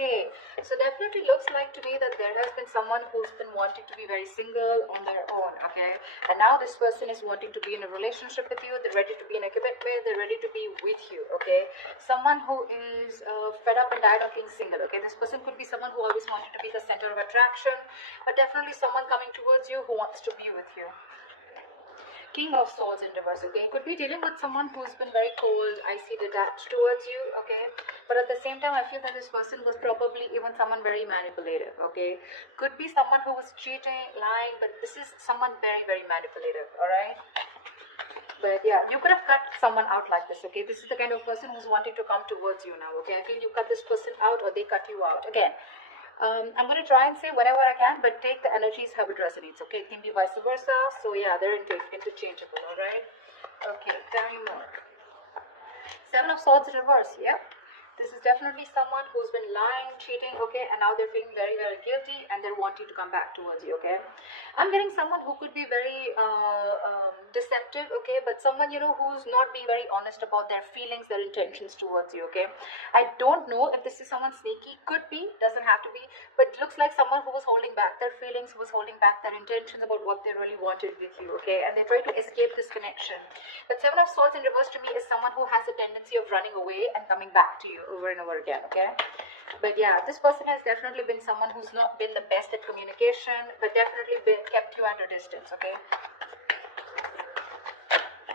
Okay, so definitely looks like to me that there has been someone who's been wanting to be very single on their own, okay? And now this person is wanting to be in a relationship with you, they're ready to be in a commitment, they're ready to be with you, okay? Someone who is fed up and tired of being single, okay? This person could be someone who always wanted to be the center of attraction, but definitely someone coming towards you who wants to be with you. King of Swords in reverse, okay? Could be dealing with someone who's been very cold, icy, detached towards you, okay? But at the same time, I feel that this person was probably even someone very manipulative, okay? Could be someone who was cheating, lying, but this is someone very, very manipulative, alright? But yeah, you could have cut someone out like this, okay? This is the kind of person who's wanting to come towards you now, okay? I feel you cut this person out or they cut you out. Again, I'm going to try and say whenever I can, but take the energies how it resonates, okay? It can be vice versa. So yeah, they're interchangeable, all right? Okay, tell me more. Seven of Swords in reverse, yep. This is definitely someone who's been lying, cheating, okay, and now they're feeling very, very guilty and they're wanting to come back towards you, okay. I'm getting someone who could be very deceptive, okay, but someone, you know, who's not being very honest about their feelings, their intentions towards you, okay. I don't know if this is someone sneaky, could be, doesn't have to be, but looks like someone who was holding back their feelings, who was holding back their intentions about what they really wanted with you, okay, and they try to escape this connection. But Seven of Swords in reverse to me is someone who has a tendency of running away and coming back to you over and over again, okay. But yeah, this person has definitely been someone who's not been the best at communication, but definitely kept you at a distance, okay.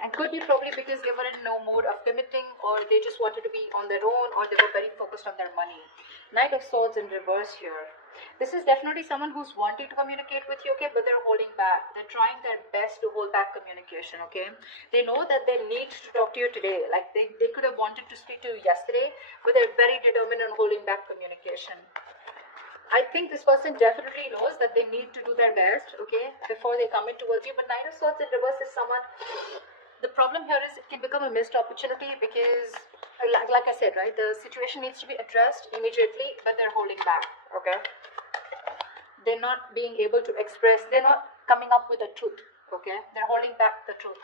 And could be probably because they were in no mood of committing, or they just wanted to be on their own, or they were very focused on their money. Knight of Swords in reverse here. This is definitely someone who's wanting to communicate with you, okay, but they're holding back. They're trying their best to hold back communication, okay. They know that they need to talk to you today. Like they could have wanted to speak to you yesterday, but they're very determined on holding back communication. I think this person definitely knows that they need to do their best, okay, before they come in towards you. But Nine of Swords in reverse is someone. The problem here is it can become a missed opportunity because, like I said, right, the situation needs to be addressed immediately, but they're holding back, okay. They're not being able to express. They're not coming up with the truth, okay. They're holding back the truth.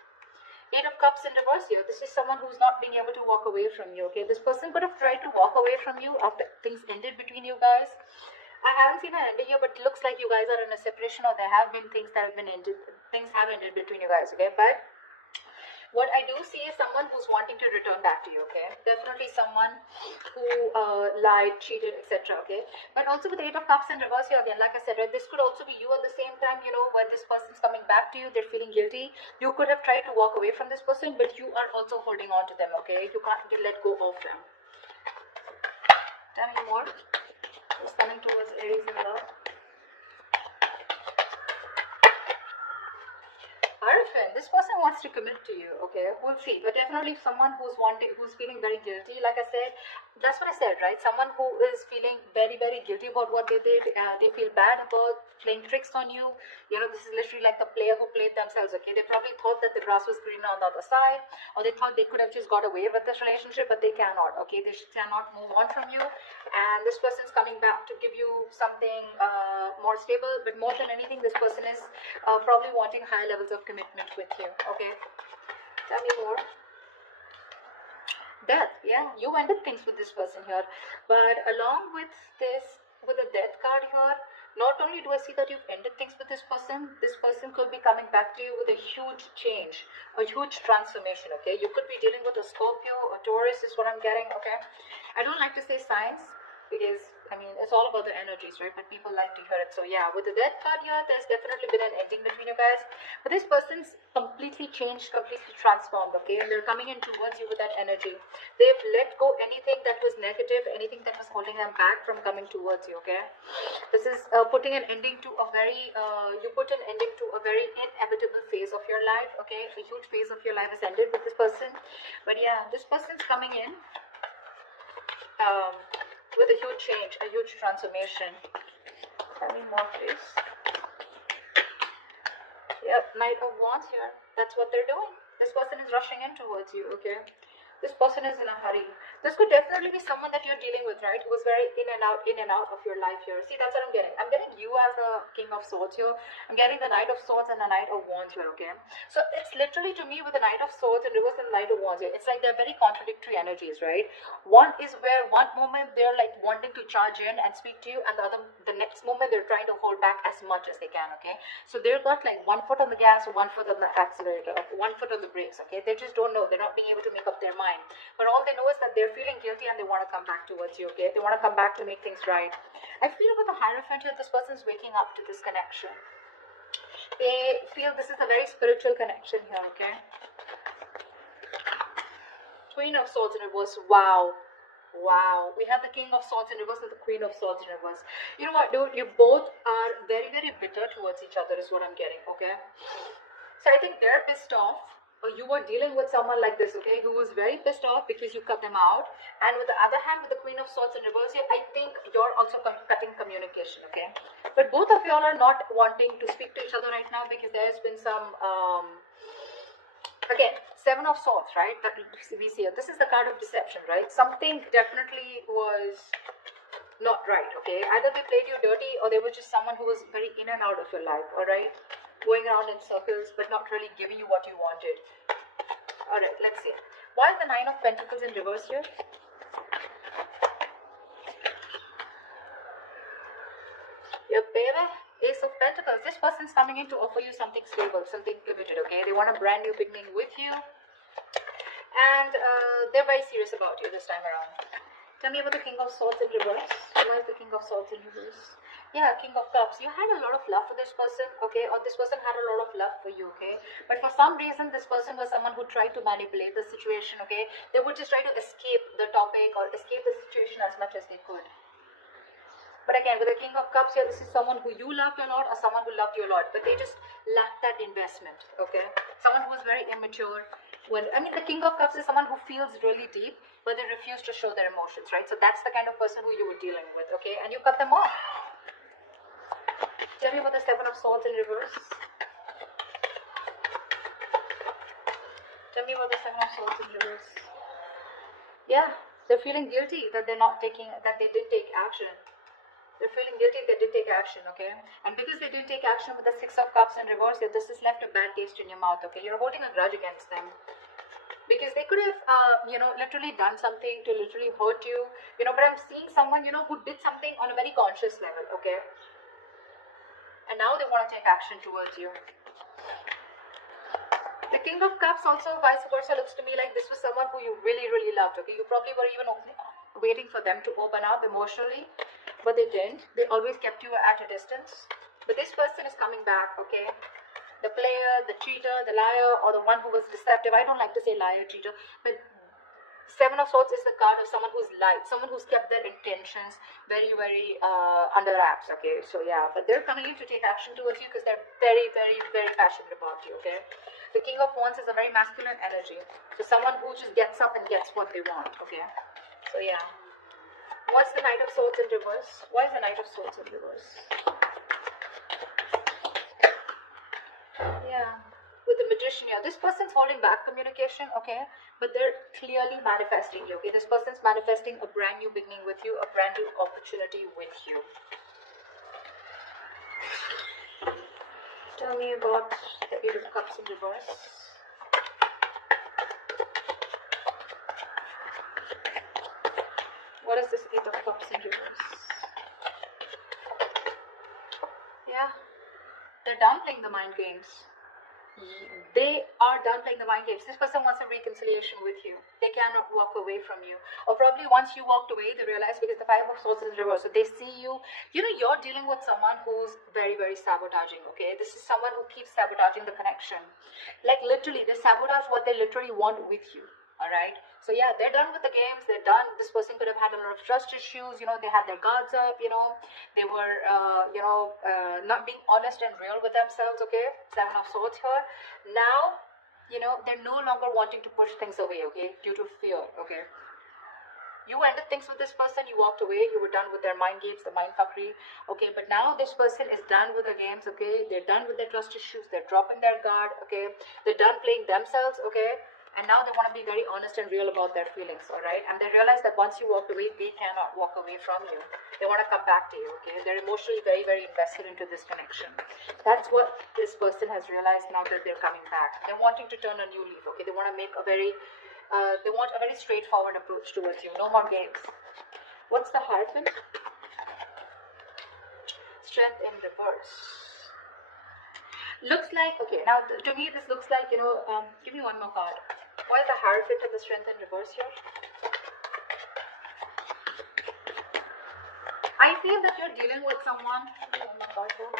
Eight of Cups in reverse here. This is someone who's not being able to walk away from you, okay. This person could have tried to walk away from you after things ended between you guys. I haven't seen an ending here, but it looks like you guys are in a separation, or there have been things that have been ended. Things have ended between you guys, okay. But what I do see is someone who's wanting to return back to you, okay. Definitely someone who lied, cheated, etc., okay. But also with the Eight of Cups in reverse here again, like I said, right, this could also be you at the same time, you know, when this person's coming back to you, they're feeling guilty. You could have tried to walk away from this person, but you are also holding on to them, okay. You can't let go of them. Tell me more. Who's coming towards Aries in love? Hierophant, this person wants to commit to you, okay, we'll see, but definitely someone who's feeling very guilty, like I said, that's what I said, right, someone who is feeling very, very guilty about what they did, they feel bad about playing tricks on you, you know, this is literally like the player who played themselves, okay, they probably thought that the grass was greener on the other side, or they thought they could have just got away with this relationship, but they cannot, okay, they cannot move on from you, and this person's coming back to give you something more stable, but more than anything, this person is probably wanting high levels of commitment with you, okay. Tell me more. Death, yeah, you ended things with this person here, but along with this, with the Death card here, not only do I see that you've ended things with this person could be coming back to you with a huge change, a huge transformation, okay. You could be dealing with a Scorpio, a Taurus is what I'm getting, okay. I don't like to say signs because I mean it's all about the energies, right, but people like to hear it. So yeah, with the Death card here, there's definitely been an ending between you guys, but this person's completely changed, completely transformed, okay, and they're coming in towards you with that energy. They've let go anything that was negative, anything that was holding them back from coming towards you, okay. This is putting an ending to a very you put an ending to a very inevitable phase of your life, okay. A huge phase of your life has ended with this person, but yeah, this person's coming in with a huge change, a huge transformation. Tell me more, please. Yep, Knight of Wands here. That's what they're doing. This person is rushing in towards you, okay. This person is in a hurry. This could definitely be someone that you're dealing with, right? Who's very in and out of your life here. See, that's what I'm getting. I'm getting you as a King of Swords here. I'm getting the Knight of Swords and the Knight of Wands here, okay? So it's literally to me with the Knight of Swords and reverse and the Knight of Wands here. It's like they're very contradictory energies, right? One is where one moment they're like wanting to charge in and speak to you, and the next moment they're trying to hold back as much as they can, okay? So they've got like one foot on the gas, one foot on the accelerator, one foot on the brakes, okay? They just don't know. They're not being able to make up their mind. But all they know is that they're feeling guilty and they want to come back towards you, okay? They want to come back to make things right. I feel with the Hierophant here, this person's waking up to this connection. They feel this is a very spiritual connection here, okay? Queen of Swords in reverse. Wow. Wow. We have the King of Swords in reverse and the Queen of Swords in reverse. You know what, dude? You both are very, very bitter towards each other is what I'm getting, okay? So I think they're pissed off. Or you were dealing with someone like this, okay, who was very pissed off because you cut them out. And with the other hand, with the Queen of Swords in reverse here, I think you're also cutting communication, okay? But both of y'all are not wanting to speak to each other right now because there's been some, again, Seven of Swords, right? That we see here. This is the card of deception, right? Something definitely was not right, okay? Either they played you dirty or they were just someone who was very in and out of your life, all right? Going around in circles but not really giving you what you wanted. All right, let's see. Why is the Nine of Pentacles in reverse here? Yep, baby. Ace of Pentacles. This person's coming in to offer you something stable, something committed, okay? They want a brand new beginning with you. And they're very serious about you this time around. Tell me about the King of Swords in reverse. Why is the King of Swords in reverse? Yeah, King of Cups. You had a lot of love for this person, okay? Or this person had a lot of love for you, okay? But for some reason, this person was someone who tried to manipulate the situation, okay? They would just try to escape the topic or escape the situation as much as they could. But again, with the King of Cups here, this is someone who you loved a lot or someone who loved you a lot. But they just lacked that investment, okay? Someone who was very immature. The King of Cups is someone who feels really deep, but they refuse to show their emotions, right? So that's the kind of person who you were dealing with, okay? And you cut them off. Tell me about the Seven of Swords in reverse. Tell me about the Seven of Swords in reverse. Yeah, they're feeling guilty that that they didn't take action. They're feeling guilty they didn't take action, okay? And because they didn't take action with the Six of Cups in reverse, this has left a bad taste in your mouth, okay? You're holding a grudge against them. Because they could have, literally done something to literally hurt you, but I'm seeing someone, who did something on a very conscious level, okay? And now they want to take action towards you. The King of Cups also vice versa looks to me like this was someone who you really, really loved, okay? You probably were even waiting for them to open up emotionally, but they didn't. They always kept you at a distance. But this person is coming back, okay? The player, the cheater, the liar, or the one who was deceptive. I don't like to say liar, cheater, but Seven of Swords is the card of someone who's lied, someone who's kept their intentions very, very under wraps, okay? So yeah, but they're coming in to take action towards you because they're very, very, very passionate about you, okay? The King of Wands is a very masculine energy. So someone who just gets up and gets what they want, okay? So yeah. What's the Knight of Swords in reverse? Why is the Knight of Swords in reverse? Yeah. With the Magician here, this person's holding back communication, okay? But they're clearly manifesting you, okay? This person's manifesting a brand new beginning with you, a brand new opportunity with you. Tell me about the Eight of Cups in reverse. What is this Eight of Cups in reverse? Yeah. They're done playing the mind games. They are done playing the mind games. This person wants a reconciliation with you. They cannot walk away from you. Or probably once you walked away, they realize because the Five of Swords is reversed. So they see you. You're dealing with someone who's very, very sabotaging, okay? This is someone who keeps sabotaging the connection. Like literally, they sabotage what they literally want with you. Alright, so yeah, they're done with the games, they're done. This person could have had a lot of trust issues, they had their guards up, they were, not being honest and real with themselves, okay? Seven of Swords here. Now, they're no longer wanting to push things away, okay, due to fear, okay? You ended things with this person, you walked away, you were done with their mind games, the mind fuckery, okay? But now this person is done with the games, okay? They're done with their trust issues, they're dropping their guard, okay? They're done playing themselves, okay? And now they want to be very honest and real about their feelings, all right? And they realize that once you walked away, they cannot walk away from you. They want to come back to you, okay? They're emotionally very, very invested into this connection. That's what this person has realized now that they're coming back. They're wanting to turn a new leaf, okay? They want to make a very, they want a very straightforward approach towards you. No more games. What's the Hierophant? Strength in reverse. Looks like, okay, now to me this looks like, give me one more card. Why is the Hierophant and the Strength in reverse here? I feel that you're dealing with someone. Give me one more card here.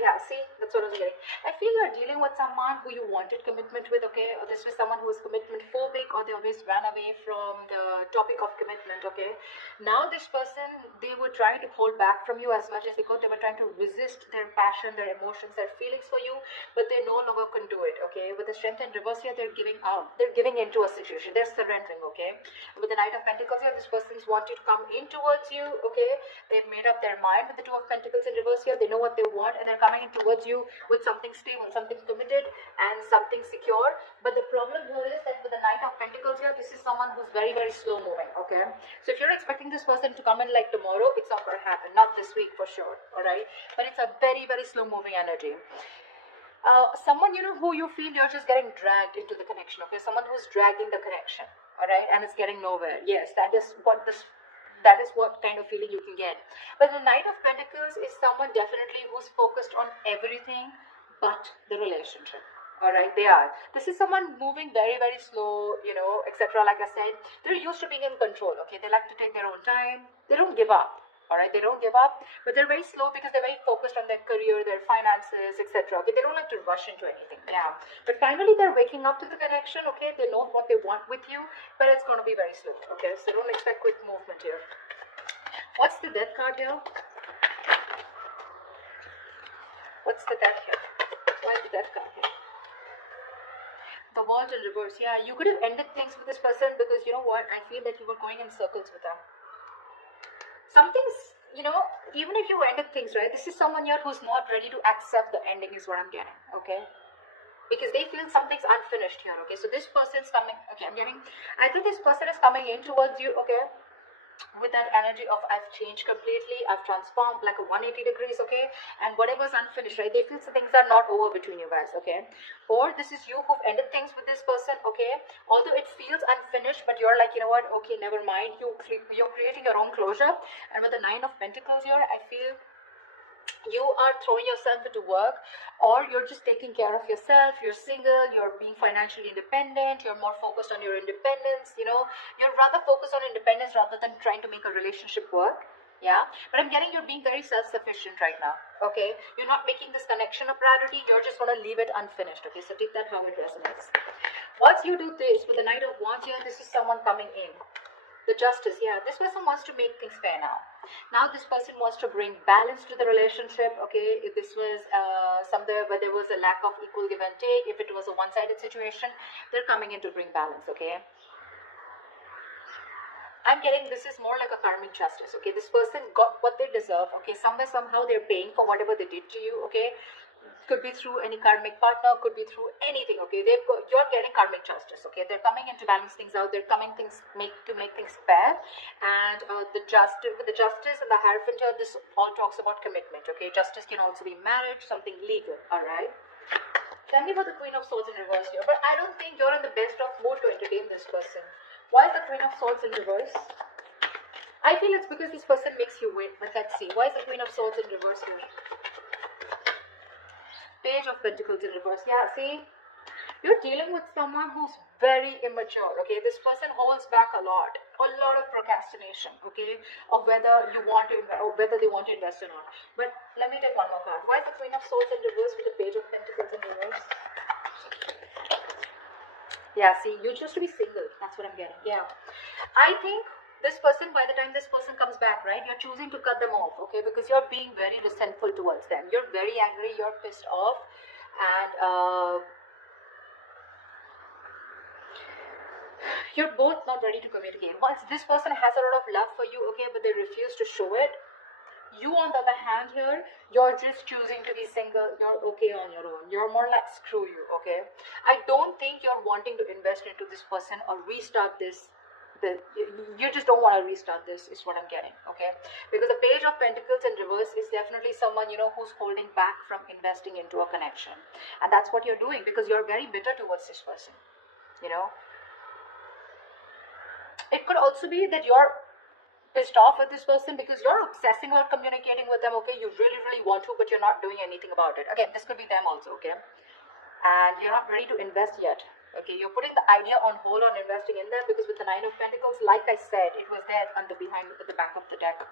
Yeah, see, that's what I was getting. I feel you're dealing with someone who you wanted commitment with, okay? Or this was someone who was commitment phobic, or they always ran away from the topic of commitment, okay? Now this person, they were trying to hold back from you as much as they could. They were trying to resist their passion, their emotions, their feelings for you, but they no longer can do it, okay? With the Strength in reverse here, they're giving out. They're giving into a situation. They're surrendering, okay? With the Knight of Pentacles here, this person's wanting to come in towards you, okay? They've made up their mind. With the Two of Pentacles in reverse here, they know what they want, and they're coming in towards you with something stable, something committed, and something secure. But the problem here is that with the Knight of Pentacles here, this is someone who's very, very slow moving, okay? So if you're expecting this person to come in like tomorrow, it's not going to happen. Not this week for sure, all right? But it's a very, very slow moving energy. Someone, who you feel you're just getting dragged into the connection, okay? Someone who's dragging the connection, all right? And it's getting nowhere. Yes, that is what kind of feeling you can get. But the Knight of Pentacles is someone definitely who's focused on everything but the relationship. All right, they are. This is someone moving very, very slow, etc. Like I said, they're used to being in control, okay? They like to take their own time. They don't give up. All right, they don't give up, but they're very slow because they're very focused on their career, their finances, etc. Okay, they don't like to rush into anything. Yeah, but finally they're waking up to the connection. Okay, they know what they want with you, but it's going to be very slow. Okay, so don't expect quick movement here. What's the Death card here? What's the Death here? Why is the Death card here? The World in reverse. Yeah, you could have ended things with this person because you know what? I feel that you were going in circles with them. Something's, even if you ended things, right, this is someone here who's not ready to accept the ending is what I'm getting, okay? Because they feel something's unfinished here, okay? So this person's coming, okay, I think this person is coming in towards you, okay? With that energy of I've changed completely, I've transformed like a 180 degrees, okay? And whatever's unfinished, right? They feel some things are not over between you guys, okay? Or this is you who've ended things with this person, okay? Although it feels unfinished, but you're like, you know what? Okay, never mind. You're creating your own closure. And with the Nine of Pentacles here, I feel you are throwing yourself into work, or you're just taking care of yourself. You're single, you're being financially independent, you're more focused on your independence, you're rather focused on independence rather than trying to make a relationship work. Yeah, but I'm getting you're being very self-sufficient right now, okay? You're not making this connection a priority, you're just going to leave it unfinished, okay? So take that how it resonates. Once you do this with the Knight of Wands here, this is someone coming in. The Justice, yeah, this person wants to make things fair now. Now this person wants to bring balance to the relationship, okay? If this was somewhere where there was a lack of equal give and take, if it was a one-sided situation, they're coming in to bring balance, okay? I'm getting this is more like a karmic justice, okay? This person got what they deserve, okay? Somehow they're paying for whatever they did to you, okay? Could be through any karmic partner, could be through anything, okay? You're getting karmic justice, okay? They're coming in to balance things out. They're coming to make things fair. And with the justice and the Hierophant here, this all talks about commitment, okay? Justice can also be marriage, something legal, all right? Tell me about the Queen of Swords in reverse here. But I don't think you're in the best of mood to entertain this person. Why is the Queen of Swords in reverse? I feel it's because this person makes you win. But let's see. Why is the Queen of Swords in reverse here? Page of Pentacles in reverse. Yeah, see? You're dealing with someone who's very immature, okay? This person holds back a lot of procrastination, okay? Of whether you want to, or whether they want to invest or not. But let me take one more card. Why is the Queen of Swords in reverse with the Page of Pentacles in reverse? Yeah, see, you choose to be single. That's what I'm getting. Yeah. I think this person, by the time this person comes back, right, you're choosing to cut them off, okay? Because you're being very resentful towards them. You're very angry, you're pissed off, and you're both not ready to communicate. Once this person has a lot of love for you, okay, but they refuse to show it, You, on the other hand, here, you're just choosing to be single. You're okay on your own. You're more like, screw you, okay? I don't think you're wanting to invest into this person or restart this. You just don't want to restart this, is what I'm getting, okay? Because the Page of Pentacles in reverse is definitely someone, who's holding back from investing into a connection. And that's what you're doing, because you're very bitter towards this person, It could also be that you're pissed off with this person because you're obsessing about communicating with them, okay? You really, really want to, but you're not doing anything about it. Again, this could be them also, okay? And you're not ready to invest yet, okay? You're putting the idea on hold on investing in them because with the Nine of Pentacles, like I said, it was there at the back of the deck.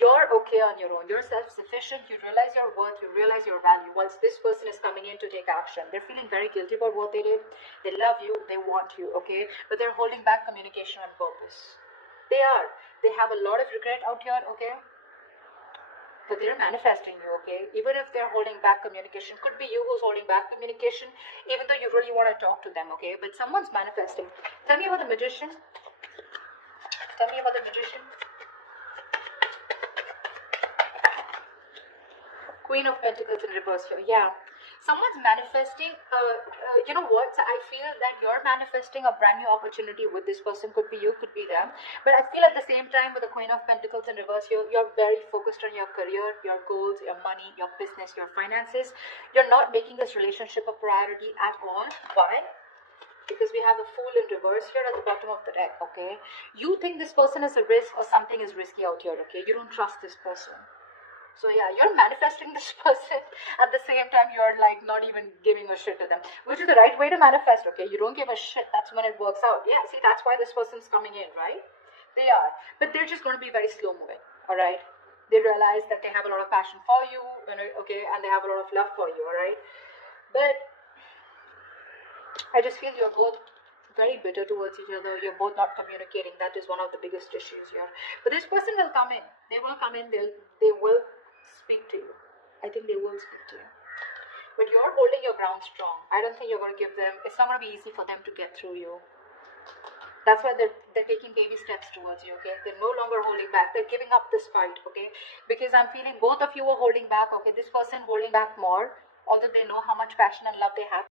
You're okay on your own. You're self-sufficient. You realize your worth. You realize your value. Once this person is coming in to take action, they're feeling very guilty about what they did. They love you. They want you, okay? But they're holding back communication on purpose. They are. They have a lot of regret out here, okay? But they're manifesting you, okay? Even if they're holding back communication, could be you who's holding back communication, even though you really want to talk to them, okay? But someone's manifesting. Tell me about the Magician. Tell me about the Magician. Queen of Pentacles in reverse here. Yeah. Someone's manifesting, you know what? I feel that you're manifesting a brand new opportunity with this person. Could be you, could be them. But I feel at the same time with the Queen of Pentacles in reverse, you're very focused on your career, your goals, your money, your business, your finances. You're not making this relationship a priority at all. Why? Because we have the Fool in reverse here at the bottom of the deck, okay? You think this person is a risk or something is risky out here, okay? You don't trust this person. So yeah, you're manifesting this person. At the same time, you're like not even giving a shit to them. Which is the right way to manifest, okay? You don't give a shit. That's when it works out. Yeah, see, that's why this person's coming in, right? They are. But they're just going to be very slow moving, alright? They realize that they have a lot of passion for you, okay? And they have a lot of love for you, alright? But I just feel you're both very bitter towards each other. You're both not communicating. That is one of the biggest issues here. But this person will come in. They will come in. They will speak to you. I think they will speak to you. But you're holding your ground strong. I don't think you're going to give them. It's not going to be easy for them to get through you. That's why they're taking baby steps towards you, okay? They're no longer holding back. They're giving up this fight, okay? Because I'm feeling both of you are holding back, okay? This person holding back more, although they know how much passion and love they have.